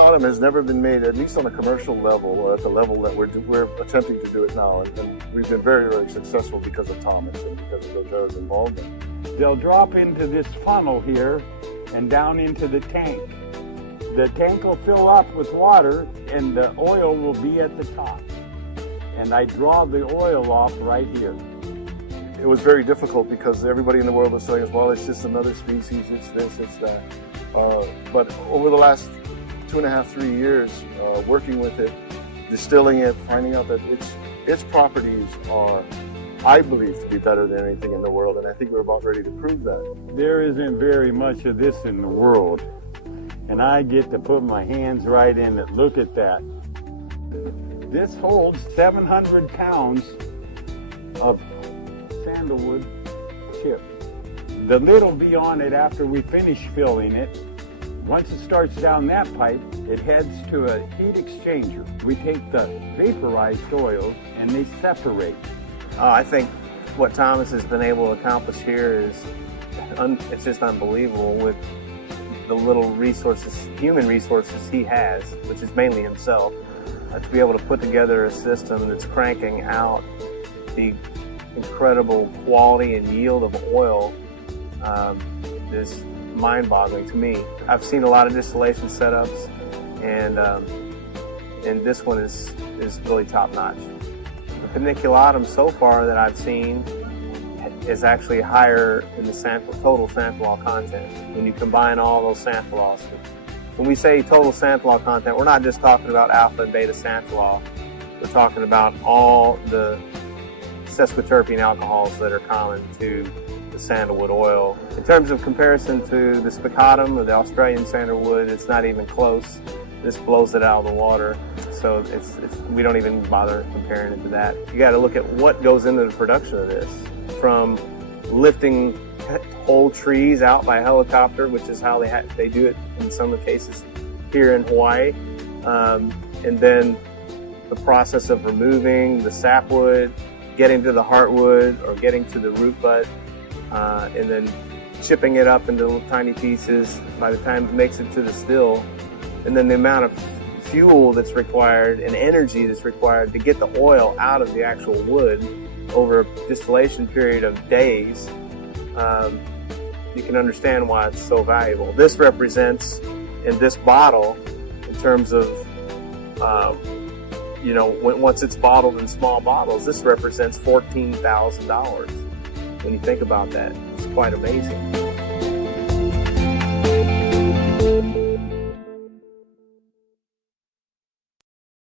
Sandalwood has never been made, at least on a commercial level, or at the level that we're attempting to do it now. And we've been very, very successful because of Thomas and because of doTERRA's involvement. They'll drop into this funnel here and down into the tank. The tank will fill up with water and the oil will be at the top. And I draw the oil off right here. It was very difficult because everybody in the world was saying, well, it's just another species, it's this, it's that. But over the last 2.5, 3 years, working with it, distilling it, finding out that its properties are, I believe, to be better than anything in the world, and I think we're about ready to prove that. There isn't very much of this in the world, and I get to put my hands right in it. Look at that. This holds 700 pounds of sandalwood chip. The lid will be on it after we finish filling it. Once it starts down that pipe, it heads to a heat exchanger. We take the vaporized oils and they separate. I think what Thomas has been able to accomplish here is it's just unbelievable with the little resources, human resources he has, which is mainly himself, to be able to put together a system that's cranking out the incredible quality and yield of oil is mind-boggling to me. I've seen a lot of distillation setups, and this one is really top-notch. The paniculatum so far that I've seen is actually higher in the total xanthol content. When you combine all those xanthols, when we say total xanthol content, we're not just talking about alpha and beta xanthol. We're talking about all the sesquiterpene alcohols that are common to the sandalwood oil. In terms of comparison to the spicatum or the Australian sandalwood, it's not even close. This blows it out of the water, so we don't even bother comparing it to that. You got to look at what goes into the production of this, from lifting whole trees out by helicopter, which is how they do it in some of the cases here in Hawaii, and then the process of removing the sapwood, getting to the heartwood or getting to the root bud, and then chipping it up into little tiny pieces by the time it makes it to the still, and then the amount of fuel that's required and energy that's required to get the oil out of the actual wood over a distillation period of days. You can understand why it's so valuable. This represents, in this bottle, in terms of once it's bottled in small bottles, this represents $14,000. When you think about that, it's quite amazing.